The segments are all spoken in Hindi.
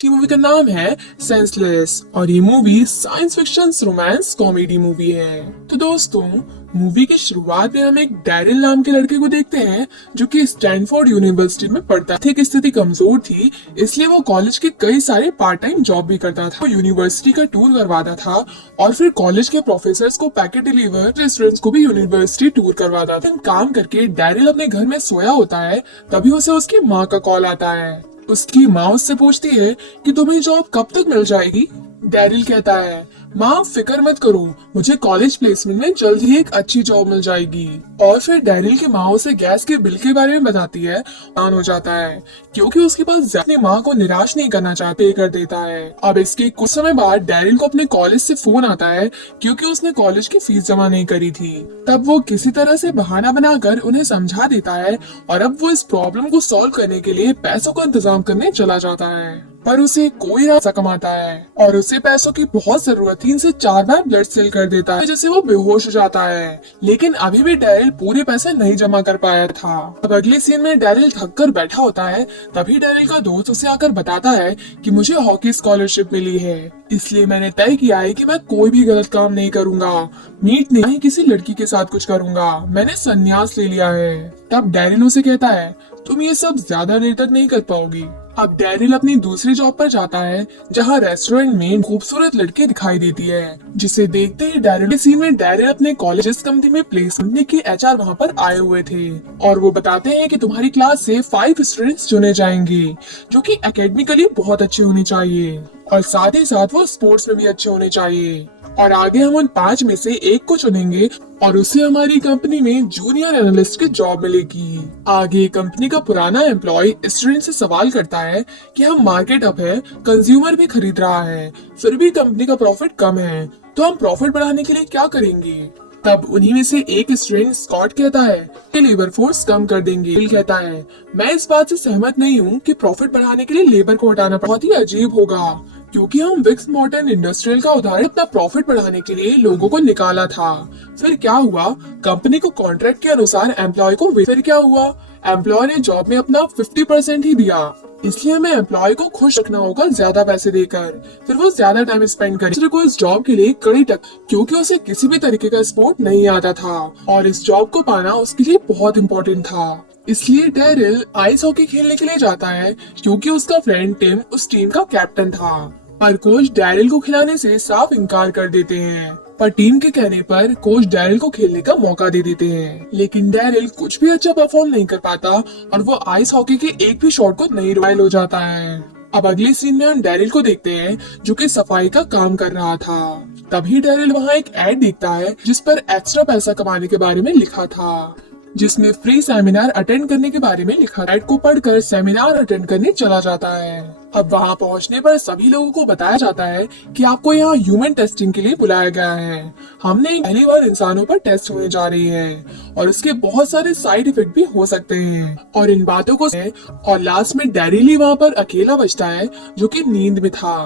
की मूवी का नाम है सेंसलेस और ये movie science fiction romance comedy movie है। तो दोस्तों, मूवी की शुरुआत में हम एक डैरिल नाम के लड़के को देखते हैं जो कि स्टैनफोर्ड यूनिवर्सिटी में पढ़ता था। आर्थिक स्थिति कमजोर थी, इसलिए वो कॉलेज के कई सारे पार्ट टाइम जॉब भी करता था। वो यूनिवर्सिटी का टूर करवाता था और फिर कॉलेज के प्रोफेसर्स को पैकेट डिलीवर, स्टूडेंट्स को भी यूनिवर्सिटी टूर करवाता था। काम करके डैरिल अपने घर में सोया होता है, तभी उसे उसकी माँ का कॉल आता है। उसकी माँ उससे पूछती है कि तुम्हें जॉब कब तक मिल जाएगी। डैरिल कहता है, माँ फिक्र मत करो, मुझे कॉलेज प्लेसमेंट में जल्द ही एक अच्छी जॉब मिल जाएगी। और फिर डैरिल की माँ उसे गैस के बिल के बारे में बताती है। आन हो जाता है क्योंकि उसके पास अपनी माँ को निराश नहीं करना चाहते, कर देता है। अब इसके कुछ समय बाद डैरिल को अपने कॉलेज से फोन आता है क्योंकि उसने कॉलेज की फीस जमा नहीं करी थी। तब वो किसी तरह से बहाना बनाकर उन्हें समझा देता है और अब वो इस प्रॉब्लम को सॉल्व करने के लिए पैसों का इंतजाम करने चला जाता है। पर उसे कोई रास्ता कमाता है और उसे पैसों की बहुत जरूरत थी। 3 से 4 बार ब्लड सेल कर देता है जिससे वो बेहोश हो जाता है, लेकिन अभी भी डैरिल पूरे पैसे नहीं जमा कर पाया था। अब अगले सीन में डैरिल थक कर बैठा होता है, तभी डैरिल का दोस्त उसे आकर बताता है कि मुझे हॉकी स्कॉलरशिप मिली है, इसलिए मैंने तय किया है कि मैं कोई भी गलत काम नहीं करूंगा, मीट नहीं किसी लड़की के साथ कुछ करूंगा, मैंने संन्यास ले लिया है। तब डैरिल उसे कहता है, तुम ये सब ज्यादा देर तक नहीं कर पाओगी। अब डैरिल अपनी दूसरी जॉब पर जाता है जहाँ रेस्टोरेंट में खूबसूरत लड़की दिखाई देती है, जिसे देखते ही डैरिल के सीन में डैरिल अपने कॉलेज जिस कंपनी में प्लेस करने के एचआर वहाँ पर आए हुए थे और वो बताते हैं कि तुम्हारी क्लास से 5 स्टूडेंट्स चुने जाएंगे जो कि एकेडमिकली बहुत अच्छे होने चाहिए और साथ ही साथ वो स्पोर्ट्स में भी अच्छे होने चाहिए। और आगे हम उन 5 में से एक को चुनेंगे और उसे हमारी कंपनी में जूनियर एनालिस्ट की जॉब मिलेगी। आगे कंपनी का पुराना एम्प्लॉय स्टूडेंट से सवाल करता है कि हम मार्केट अप है, कंज्यूमर भी खरीद रहा है, फिर भी कंपनी का प्रॉफिट कम है, तो हम प्रॉफिट बढ़ाने के लिए क्या करेंगे। तब उन्हीं में से एक स्टूडेंट स्कॉट कहता है कि लेबर फोर्स कम कर देंगे। बिल कहता है, मैं इस बात से सहमत नहीं हूँ कि प्रॉफिट बढ़ाने के लिए लेबर को हटाना बहुत ही अजीब होगा, क्योंकि हम विक्स मॉर्टन इंडस्ट्रियल का उदाहरण अपना प्रॉफिट बढ़ाने के लिए लोगों को निकाला था। फिर क्या हुआ, कंपनी को कॉन्ट्रैक्ट के अनुसार एम्प्लॉय को फिर क्या हुआ, एम्प्लॉय ने जॉब में अपना 50% ही दिया, इसलिए हमें एम्प्लॉय को खुश रखना होगा ज्यादा पैसे देकर। फिर वो ज्यादा टाइम स्पेंड करे दूसरे को इस जॉब के लिए कड़ी टक, क्योंकि उसे किसी भी तरीके का स्पोर्ट नहीं आता था और इस जॉब को पाना उसके लिए बहुत इम्पोर्टेंट था। इसलिए डैरिल आइस हॉकी खेलने के लिए जाता है क्योंकि उसका फ्रेंड टिम उस टीम का कैप्टन था। पर कोच डैरिल को खिलाने से साफ इनकार कर देते हैं, पर टीम के कहने पर कोच डैरिल को खेलने का मौका दे देते हैं, लेकिन डैरिल कुछ भी अच्छा परफॉर्म नहीं कर पाता और वो आइस हॉकी के एक भी शॉट को नहीं रॉयल हो जाता है। अब अगले सीन में हम डैरिल को देखते हैं जो कि सफाई का काम कर रहा था। तभी डैरिल वहाँ एक एड देखता है जिस पर एक्स्ट्रा पैसा कमाने के बारे में लिखा था, जिसमें फ्री सेमिनार अटेंड करने के बारे में लिखा। एड को पढ़कर सेमिनार अटेंड करने चला जाता है। अब वहां पहुंचने पर सभी लोगों को बताया जाता है कि आपको यहाँ ह्यूमन टेस्टिंग के लिए बुलाया गया है। हमने पहली बार इंसानों पर टेस्ट होने जा रही है और इसके बहुत सारे साइड इफेक्ट भी हो सकते हैं और इन बातों को और लास्ट में डैरिल ही वहाँ पर अकेला बचता है जो कि नींद में था।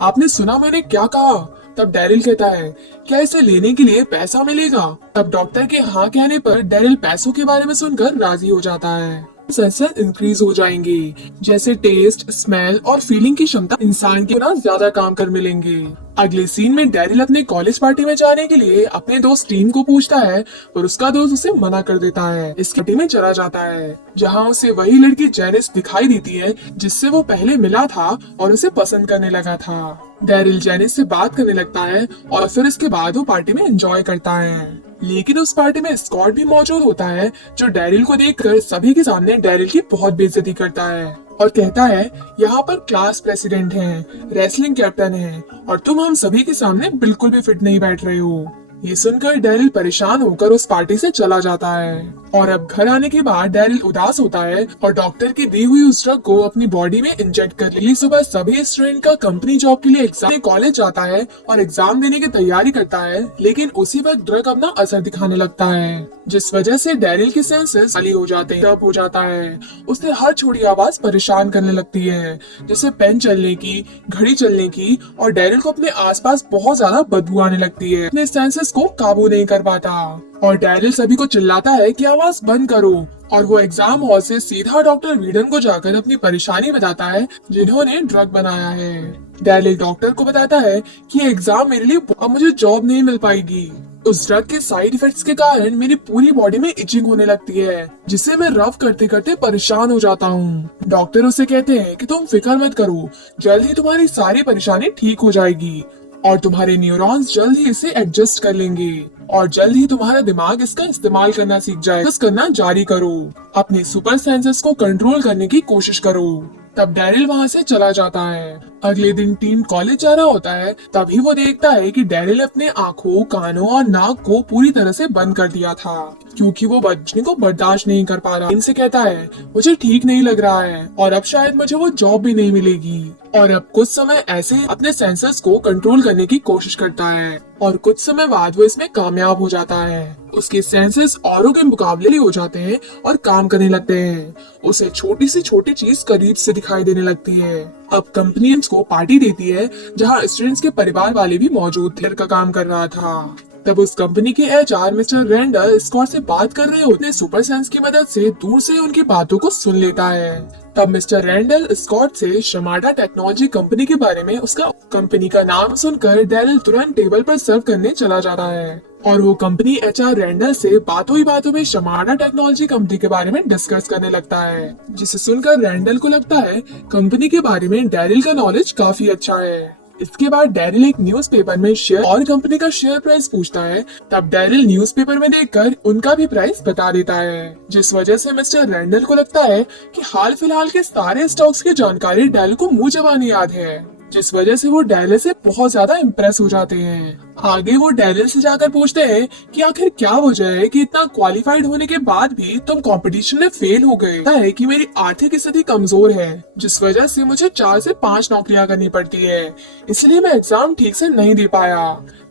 आपने सुना मैंने क्या कहा? तब डैरिल कहता है, क्या इसे लेने के लिए पैसा मिलेगा? तब डॉक्टर के हाँ कहने पर डैरिल पैसों के बारे में सुनकर राजी हो जाता है। सेंसर इंक्रीज हो जाएंगे, जैसे टेस्ट, स्मेल और फीलिंग की क्षमता इंसान की गुना ज्यादा काम कर मिलेंगे। अगले सीन में डैरिल अपने कॉलेज पार्टी में जाने के लिए अपने दोस्त टीम को पूछता है और उसका दोस्त उसे मना कर देता है। इस पार्टी में चला जाता है जहां उसे वही लड़की जेनिस दिखाई देती है जिससे वो पहले मिला था और उसे पसंद करने लगा था। डैरिल जेनिस से बात करने लगता है और फिर इसके बाद वो पार्टी में एंजॉय करता है, लेकिन उस पार्टी में स्कॉट भी मौजूद होता है जो डैरिल को देखकर सभी के सामने डैरिल की बहुत बेइज्जती करता है और कहता है, यहाँ पर क्लास प्रेसिडेंट हैं, रेसलिंग कैप्टन हैं और तुम हम सभी के सामने बिल्कुल भी फिट नहीं बैठ रहे हो। ये सुनकर डैरिल परेशान होकर उस पार्टी से चला जाता है और अब घर आने के बाद डैरिल उदास होता है और डॉक्टर की दी हुई उस ड्रग को अपनी बॉडी में इंजेक्ट कर ली। सुबह सभी स्टूडेंट का कंपनी जॉब के लिए एग्जाम कॉलेज जाता है और एग्जाम देने की तैयारी करता है, लेकिन उसी वक्त ड्रग अपना असर दिखाने लगता है जिस वजह से डैरिल के सेंसेस खाली हो जाते हैं। तब हो जाता है उससे हर छोटी आवाज परेशान करने लगती है, जैसे पेन चलने की, घड़ी चलने की, और डैरिल को अपने आसपास बहुत ज्यादा बदबू आने लगती है। अपने सेंसेस को काबू नहीं कर पाता और डैरिल सभी को चिल्लाता है कि आवाज बंद करो, और वो एग्जाम हॉल से सीधा डॉक्टर वीडन को जाकर अपनी परेशानी बताता है जिन्होंने ड्रग बनाया है। डैरिल डॉक्टर को बताता है कि एग्जाम मेरे लिए अब मुझे जॉब नहीं मिल पाएगी। उस ड्रग के साइड इफेक्ट्स के कारण मेरी पूरी बॉडी में इचिंग होने लगती है, जिससे मैं रफ करते करते परेशान हो जाता हूँ। डॉक्टर उसे कहते हैं कि तुम फिक्र मत करो, जल्द ही तुम्हारी सारी परेशानी ठीक हो जाएगी और तुम्हारे न्यूरॉन्स जल्द ही इसे एडजस्ट कर लेंगे और जल्द ही तुम्हारा दिमाग इसका इस्तेमाल करना सीख जाएगा। फोकस करना जारी करो, अपने सुपर सेंसेस को कंट्रोल करने की कोशिश करो। तब डैरिल वहाँ से चला जाता है। अगले दिन टीम कॉलेज जा रहा होता है, तभी वो देखता है कि डैरिल अपने आँखों, कानों और नाक को पूरी तरह से बंद कर दिया था क्योंकि वो बचने को बर्दाश्त नहीं कर पा रहा। इनसे कहता है मुझे ठीक नहीं लग रहा है और अब शायद मुझे वो जॉब भी नहीं मिलेगी। और अब कुछ समय ऐसे ही अपने सेंसर्स को कंट्रोल करने की कोशिश करता है और कुछ समय बाद वो इसमें कामयाब हो जाता है। उसके सेंसेस औरों के मुकाबले हो जाते हैं और काम करने लगते हैं। उसे छोटी से छोटी चीज करीब से दिखाई देने लगती है। अब कंपनी को पार्टी देती है जहाँ स्टूडेंट्स के परिवार वाले भी मौजूद थे। का काम कर रहा था। तब उस कंपनी के एचआर मिस्टर रैंडल स्कॉट से बात कर रहे होते सुपर सेंस की मदद से दूर से उनकी बातों को सुन लेता है। तब मिस्टर रैंडल स्कॉट से शमाडा टेक्नोलॉजी कंपनी के बारे में उसका कंपनी का नाम सुनकर डैरिल तुरंत टेबल पर सर्व करने चला जाता है और वो कंपनी एचआर रैंडल से बातों ही बातों में शमाडा टेक्नोलॉजी कंपनी के बारे में डिस्कस करने लगता है, जिसे सुनकर रैंडल को लगता है कंपनी के बारे में डैरिल का नॉलेज काफी अच्छा है। इसके बाद डैरिल एक न्यूज़पेपर में शेयर और कंपनी का शेयर प्राइस पूछता है। तब डैरिल न्यूज़पेपर में देखकर उनका भी प्राइस बता देता है, जिस वजह से मिस्टर रैंडल को लगता है कि हाल फिलहाल के सारे स्टॉक्स की जानकारी डैरिल को मुंह जबानी याद है, जिस वजह से वो डैरिल से बहुत ज्यादा इम्प्रेस हो जाते हैं। आगे वो डैरिल से जाकर पूछते हैं कि आखिर क्या वजह है कि इतना क्वालिफाइड होने के बाद भी तुम कंपटीशन में फेल हो गए। है कि मेरी आर्थिक स्थिति कमजोर है, जिस वजह से मुझे 4 से 5 नौकरियां करनी पड़ती है, इसलिए मैं एग्जाम ठीक से नहीं दे पाया।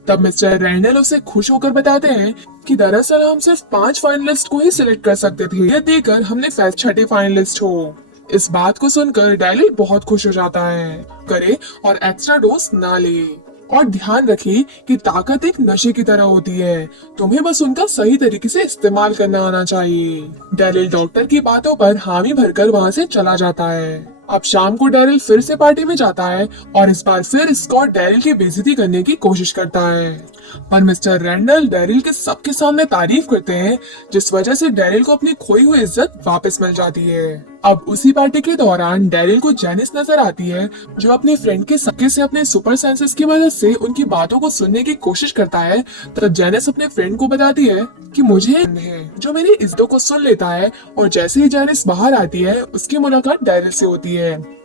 तब मिस्टर रैंडल उसे खुश होकर बताते हैं कि दरअसल हम सिर्फ 5 फाइनलिस्ट को ही सिलेक्ट कर सकते थे, यह देकर हमने 6ठे फाइनलिस्ट हो। इस बात को सुनकर डैरिल बहुत खुश हो जाता है। करे और एक्स्ट्रा डोज ना ले और ध्यान रखे कि ताकत एक नशे की तरह होती है, तुम्हें बस उनका सही तरीके से इस्तेमाल करना आना चाहिए। डैरिल डॉक्टर की बातों पर हामी भरकर वहाँ से चला जाता है। अब शाम को डैरिल फिर से पार्टी में जाता है और इस बार फिर स्कॉट डैरिल की बेइज्जती करने की कोशिश करता है, पर मिस्टर रैंडल डैरिल के सबके सामने तारीफ करते हैं, जिस वजह से डैरिल को अपनी खोई हुई इज्जत वापस मिल जाती है। अब उसी पार्टी के दौरान डैरिल को जेनिस नजर आती है, जो अपने फ्रेंड के सके से अपने सुपर सेंसेस की मदद से उनकी बातों को सुनने की कोशिश करता है। तब जेनिस अपने फ्रेंड को बताती है कि मुझे है जो मेरी इज्जतों को सुन लेता है, और जैसे ही जेनिस बाहर आती है उसकी मुलाकात डैरिल से होती है।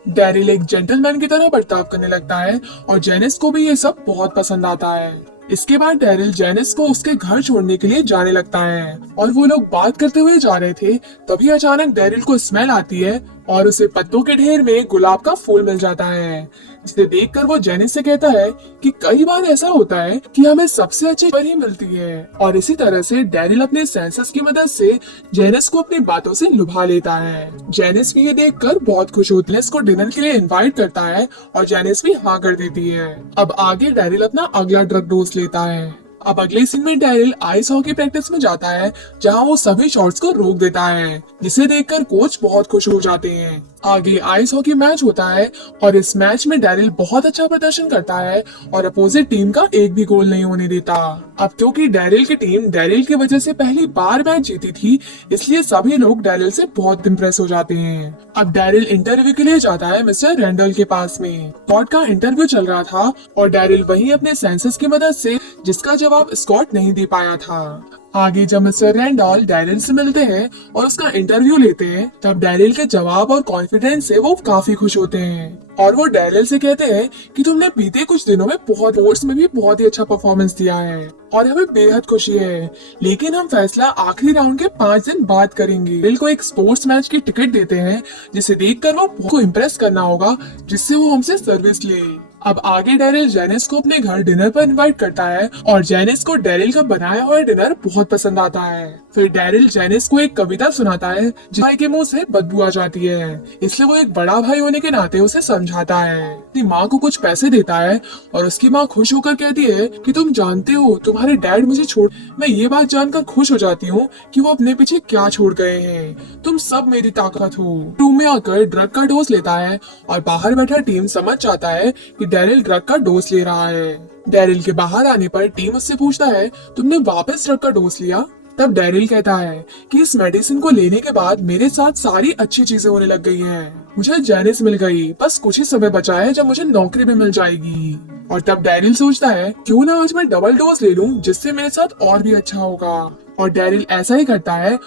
डैरिल एक जेंटलमैन की तरह बर्ताव करने लगता है और जेनिस को भी ये सब बहुत पसंद आता है। इसके बाद डैरिल जेनिस को उसके घर छोड़ने के लिए जाने लगता है और वो लोग बात करते हुए जा रहे थे, तभी अचानक डैरिल को स्मेल आती है और उसे पत्तों के ढेर में गुलाब का फूल मिल जाता है, जिसे देखकर वो जेनिस से कहता है कि कई बार ऐसा होता है कि हमें सबसे अच्छी खबर ही मिलती है। और इसी तरह से डैरिल अपने सेंसस की मदद से जेनिस को अपनी बातों से लुभा लेता है। जेनिस भी ये देखकर बहुत खुश होती है, इसको डिनर के लिए इनवाइट करता है और जेनिस भी हाँ कर देती है। अब आगे डैरिल अपना अगला ड्रग डोज लेता है। अब अगले सीन में डैरिल आइस हॉकी प्रैक्टिस में जाता है, जहां वो सभी शॉट्स को रोक देता है, जिसे देखकर कोच बहुत खुश हो जाते हैं। आगे आइस हॉकी मैच होता है और इस मैच में डैरिल बहुत अच्छा प्रदर्शन करता है और अपोजिट टीम का एक भी गोल नहीं होने देता। अब क्योंकि डैरिल की टीम डैरिल की वजह से पहली बार मैच जीती थी, इसलिए सभी लोग डैरिल से बहुत इम्प्रेस हो जाते हैं। अब डैरिल इंटरव्यू के लिए जाता है मिस्टर रैंडल के पास में। स्कॉट का इंटरव्यू चल रहा था और डैरिल वहीं अपने सेंसस की मदद से जिसका जवाब स्कॉट नहीं दे पाया था। आगे जब मिस्टर रैंडल डैरिल से मिलते हैं और उसका इंटरव्यू लेते हैं, तब डैरिल के जवाब और कॉन्फिडेंस से वो काफी खुश होते हैं और वो डैरिल से कहते हैं कि तुमने बीते कुछ दिनों में बहुत स्पोर्ट्स में भी बहुत ही अच्छा परफॉर्मेंस दिया है और हमें बेहद खुशी है, लेकिन हम फैसला आखिरी राउंड के 5 दिन बाद करेंगे। डैरिल को एक स्पोर्ट्स मैच की टिकट देते हैं, जिसे देखकर वो को इम्प्रेस करना होगा, जिससे वो हमसे सर्विस ले। अब आगे डैरिल जेनिस को अपने घर डिनर पर इनवाइट करता है और जेनिस को डैरिल का बनाया हुआ डिनर बहुत पसंद आता है। फिर डैरिल जेनिस को एक कविता सुनाता है जिस भाई के मुंह से बदबू आ जाती है, इसलिए वो एक बड़ा भाई होने के नाते उसे समझाता है। अपनी माँ को कुछ पैसे देता है और उसकी माँ खुश होकर कहती है कि तुम जानते हो तुम्हारे डैड मुझे छोड़। मैं ये बात जानकर खुश हो जाती हूँ कि वो अपने पीछे क्या छोड़ गए हैं। तुम सब मेरी ताकत हो। रूम में आकर ड्रग का डोज लेता है और बाहर बैठा टीम समझ जाता है कि डैरिल ड्रग का डोज ले रहा है। डैरिल के बाहर आने पर टीम उससे पूछता है तुमने वापस ड्रग का डोज लिया? तब डैरिल कहता है कि इस मेडिसिन को लेने के बाद मेरे साथ सारी अच्छी चीजें होने लग गई हैं। मुझे जेनिस मिल गई, बस कुछ ही समय बचा है जब मुझे नौकरी भी मिल जाएगी। और तब डैरिल सोचता है क्यों ना आज मैं डबल डोज ले लूं जिससे मेरे साथ और भी अच्छा होगा। और डैरिल ऐसा ही करता है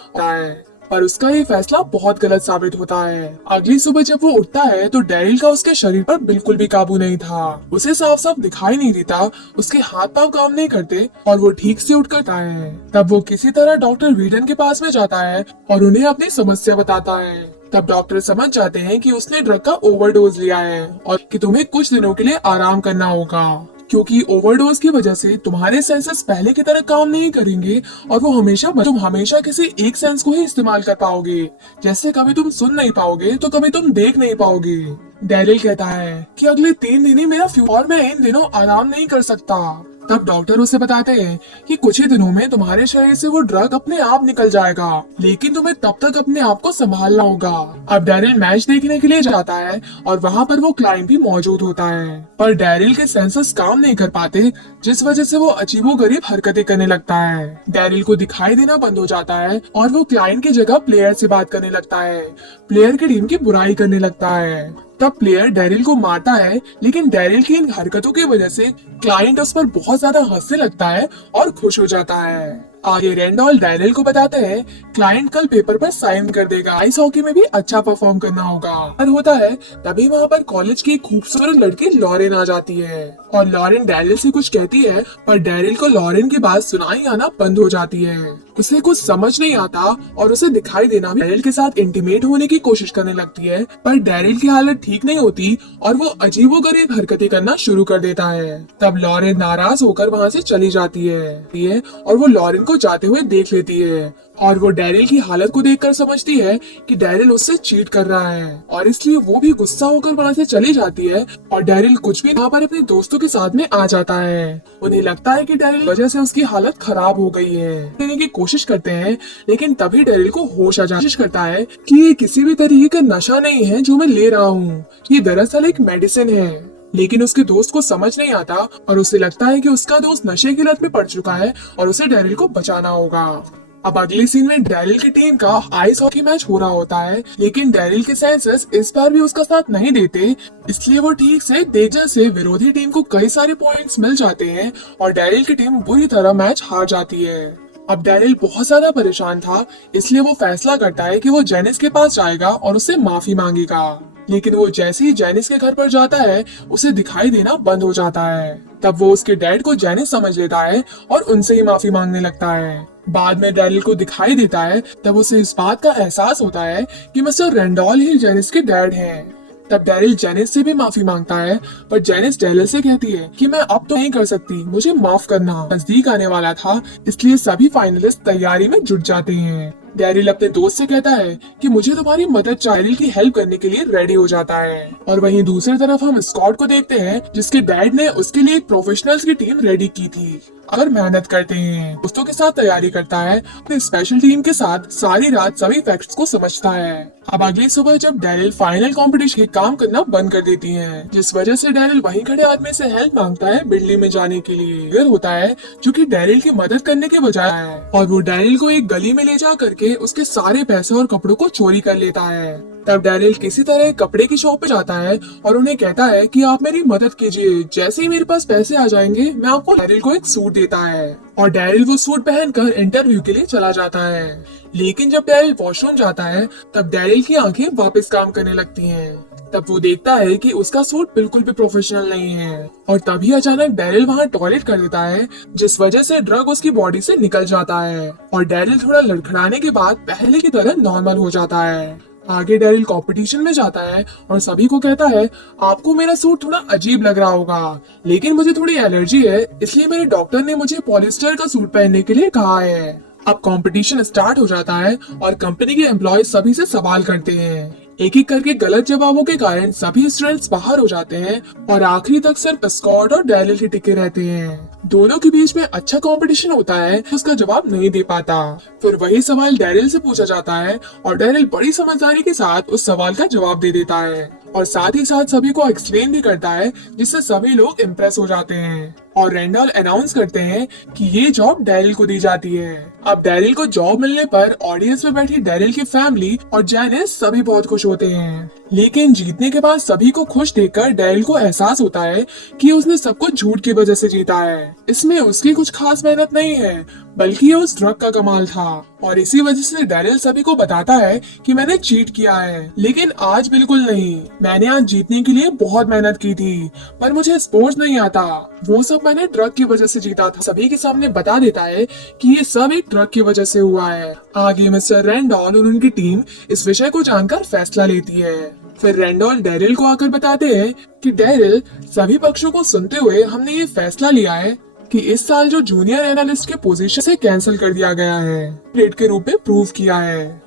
पर उसका ये फैसला बहुत गलत साबित होता है। अगली सुबह जब वो उठता है तो डैरिल का उसके शरीर पर बिल्कुल भी काबू नहीं था। उसे साफ साफ दिखाई नहीं देता, उसके हाथ पांव काम नहीं करते और वो ठीक से उठ करता है। तब वो किसी तरह डॉक्टर वीडन के पास में जाता है और उन्हें अपनी समस्या बताता है। तब डॉक्टर समझ जाते हैं कि उसने ड्रग का ओवरडोज लिया है और कि तुम्हें कुछ दिनों के लिए आराम करना होगा, क्योंकि ओवरडोज की वजह से तुम्हारे सेंसेस पहले की तरह काम नहीं करेंगे और तुम हमेशा किसी एक सेंस को ही इस्तेमाल कर पाओगे। जैसे कभी तुम सुन नहीं पाओगे तो कभी तुम देख नहीं पाओगे। डैरिल कहता है कि अगले 3 दिन ही मेरा फ्यूचर और मैं इन दिनों आराम नहीं कर सकता। तब डॉक्टर उसे बताते हैं कि कुछ ही दिनों में तुम्हारे शरीर से वो ड्रग अपने आप निकल जाएगा, लेकिन तुम्हें तब तक अपने आप को संभालना होगा। अब डैरिल मैच देखने के लिए जाता है और वहाँ पर वो क्लाइंट भी मौजूद होता है, पर डैरिल के सेंसर्स काम नहीं कर पाते जिस वजह से वो अजीबोगरीब हरकतें करने लगता है। डैरिल को दिखाई देना बंद हो जाता है और वो क्लाइंट की जगह प्लेयर से बात करने लगता है, प्लेयर की टीम की बुराई करने लगता है। तब प्लेयर डैरिल को मारता है, लेकिन डैरिल की इन हरकतों की वजह से क्लाइंट उस पर बहुत ज्यादा हंसने लगता है और खुश हो जाता है। आगे रेंडॉल डैरिल को बताते हैं क्लाइंट कल पेपर पर साइन कर देगा, आइस हॉकी में भी अच्छा परफॉर्म करना होगा। और होता है तभी वहाँ पर कॉलेज की एक खूबसूरत लड़की लॉरेन आ जाती है और लॉरेन डैरिल से कुछ कहती है, पर डैरिल को लॉरेन की बात सुनाई आना बंद हो जाती है। उसे कुछ समझ नहीं आता और उसे दिखाई देना भी डैरिल के साथ इंटीमेट होने की कोशिश करने लगती है, पर डैरिल की हालत ठीक नहीं होती और वो अजीबोगरीब हरकतें करना शुरू कर देता है। तब लॉरेन नाराज होकर वहाँ से चली जाती है और वो लॉरेन को जाते हुए देख लेती है और वो डैरिल की हालत को देखकर समझती है कि डैरिल उससे चीट कर रहा है और इसलिए वो भी गुस्सा होकर वहाँ से चली जाती है। और डैरिल कुछ भी वहाँ पर अपने दोस्तों के साथ में आ जाता है। उन्हें लगता है कि डैरिल की वजह से उसकी हालत खराब हो गई है, लेने की कोशिश करते हैं, लेकिन तभी डैरिल को होश आ कोशिश करता है कि ये किसी भी तरीके का नशा नहीं है जो मैं ले रहा हूँ, ये दरअसल एक मेडिसिन है। लेकिन उसके दोस्त को समझ नहीं आता और उसे लगता है कि उसका दोस्त नशे की लत में पड़ चुका है और उसे डैरिल को बचाना होगा। अब अगले सीन में डैरिल की टीम का आइस हॉकी मैच हो रहा होता है, लेकिन डैरिल के सेंसर्स इस बार भी उसका साथ नहीं देते, इसलिए वो ठीक से देखने से विरोधी टीम को कई सारे पॉइंट्स मिल जाते हैं और डैरिल की टीम बुरी तरह मैच हार जाती है। अब डैरिल बहुत ज्यादा परेशान था, इसलिए वो फैसला करता है कि वो जेनिस के पास जाएगा और उससे माफी मांगेगा। लेकिन वो जैसे ही जेनिस के घर पर जाता है उसे दिखाई देना बंद हो जाता है। तब वो उसके डैड को जेनिस समझ लेता है और उनसे ही माफी मांगने लगता है। बाद में डैरिल को दिखाई देता है, तब उसे इस बात का एहसास होता है कि मिस्टर रेंडॉल ही जेनिस के डैड हैं। तब डैरिल जेनिस से भी माफी मांगता है, पर जेनिस डैरिल से कहती है कि मैं अब तो नहीं कर सकती, मुझे माफ करना। नजदीक आने वाला था, इसलिए सभी फाइनलिस्ट तैयारी में जुट जाते हैं। डैरिल अपने दोस्त से कहता है कि मुझे तुम्हारी मदद चाहिए। डैरिल की हेल्प करने के लिए रेडी हो जाता है और वहीं दूसरी तरफ हम स्कॉट को देखते हैं जिसके डैड ने उसके लिए एक प्रोफेशनल्स की टीम रेडी की थी। अगर मेहनत करते हैं, दोस्तों के साथ तैयारी करता है, अपनी स्पेशल टीम के साथ सारी रात सभी फैक्ट्स को समझता है। अब अगली सुबह जब डैरिल फाइनल कंपटीशन के काम करना बंद कर देती है, जिस वजह से डैरिल वहीं खड़े आदमी से हेल्प मांगता है बिल्ली में जाने के लिए। फिर होता है जो कि डैरिल की मदद करने के बजाय है और वो डैरिल को एक गली में ले जा करके उसके सारे पैसे और कपड़ों को चोरी कर लेता है। तब डैरिल किसी तरह कपड़े की शॉप पे जाता है और उन्हें कहता है कि आप मेरी मदद कीजिए, जैसे ही मेरे पास पैसे आ जाएंगे मैं आपको। डैरिल को एक सूट देता है और डैरिल वो सूट पहनकर इंटरव्यू के लिए चला जाता है। लेकिन जब डैरिल वॉशरूम जाता है तब डैरिल की आंखें वापस काम करने लगती हैं। तब वो देखता है कि उसका सूट बिल्कुल भी प्रोफेशनल नहीं है और तभी अचानक डैरिल वहाँ टॉयलेट कर देता है, जिस वजह से ड्रग उसकी बॉडी से निकल जाता है और डैरिल थोड़ा लड़खड़ाने के बाद पहले की तरह नॉर्मल हो जाता है। आगे डेरिल कंपटीशन में जाता है और सभी को कहता है आपको मेरा सूट थोड़ा अजीब लग रहा होगा, लेकिन मुझे थोड़ी एलर्जी है, इसलिए मेरे डॉक्टर ने मुझे पॉलिस्टर का सूट पहनने के लिए कहा है। अब कंपटीशन स्टार्ट हो जाता है और कंपनी के एम्प्लॉयज सभी से सवाल करते हैं। एक एक करके गलत जवाबों के कारण सभी स्टूडेंट्स बाहर हो जाते हैं और आखिरी तक सिर्फ स्कॉट और डेरिल ही टिके रहते हैं। दोनों के बीच में अच्छा कंपटीशन होता है, उसका जवाब नहीं दे पाता। फिर वही सवाल डेरिल से पूछा जाता है और डेरिल बड़ी समझदारी के साथ उस सवाल का जवाब दे देता है और साथ ही साथ सभी को एक्सप्लेन भी करता है, जिससे सभी लोग इम्प्रेस हो जाते हैं। और रेंडल अनाउंस करते हैं कि ये जॉब डेरिल को दी जाती है। अब डेरिल को जॉब मिलने पर ऑडियंस में बैठी डेरिल की फैमिली और जैनिस सभी बहुत खुश होते हैं, लेकिन जीतने के बाद सभी को खुश देखकर डेरिल को एहसास होता है कि उसने सब कुछ झूठ की वजह से जीता है। इसमें उसकी कुछ खास मेहनत नहीं है, बल्कि ये उस ड्रग का कमाल था और इसी वजह से डेरिल सभी को बताता है कि मैंने चीट किया है, लेकिन आज बिल्कुल नहीं। मैंने आज जीतने के लिए बहुत मेहनत की थी, पर मुझे स्पोर्ट्स नहीं आता, वो सब मैंने ड्रग की वजह से जीता था। सभी के सामने बता देता है कि ये सब एक ड्रग की वजह से हुआ है। आगे मिस्टर रेंडॉल और उनकी टीम इस विषय को जानकर फैसला लेती है। फिर रेंडॉल डेरिल को आकर बताते हैं कि डेरिल, सभी पक्षों को सुनते हुए हमने ये फैसला लिया है कि इस साल जो जूनियर एनालिस्ट के पोजीशन से कैंसिल कर दिया गया है, रेट के रूप में प्रूव किया है।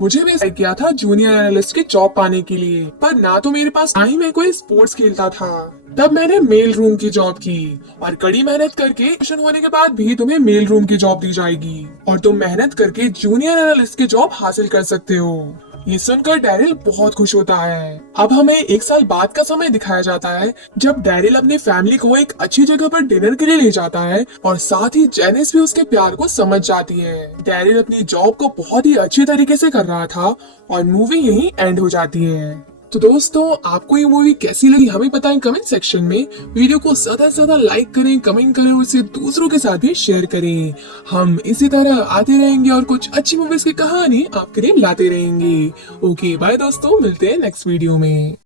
मुझे भी ऐसा किया था जूनियर एनालिस्ट की जॉब पाने के लिए, पर ना तो मेरे पास ना ही मैं कोई स्पोर्ट्स खेलता था। तब मैंने मेल रूम की जॉब की और कड़ी मेहनत करके एडमिशन होने के बाद भी तुम्हें मेल रूम की जॉब दी जाएगी और तुम मेहनत करके जूनियर एनालिस्ट की जॉब हासिल कर सकते हो। ये सुनकर डेरिल बहुत खुश होता है। अब हमें एक साल बाद का समय दिखाया जाता है, जब डेरिल अपनी फैमिली को एक अच्छी जगह पर डिनर के लिए ले जाता है और साथ ही जेनिस भी उसके प्यार को समझ जाती है। डेरिल अपनी जॉब को बहुत ही अच्छी तरीके से कर रहा था और मूवी यहीं एंड हो जाती है। तो दोस्तों, आपको ये मूवी कैसी लगी हमें बताएं कमेंट सेक्शन में। वीडियो को ज्यादा से ज्यादा लाइक करें, कमेंट करें और इसे दूसरों के साथ भी शेयर करें। हम इसी तरह आते रहेंगे और कुछ अच्छी मूवीज की कहानी आपके लिए लाते रहेंगे। ओके बाय दोस्तों, मिलते हैं नेक्स्ट वीडियो में।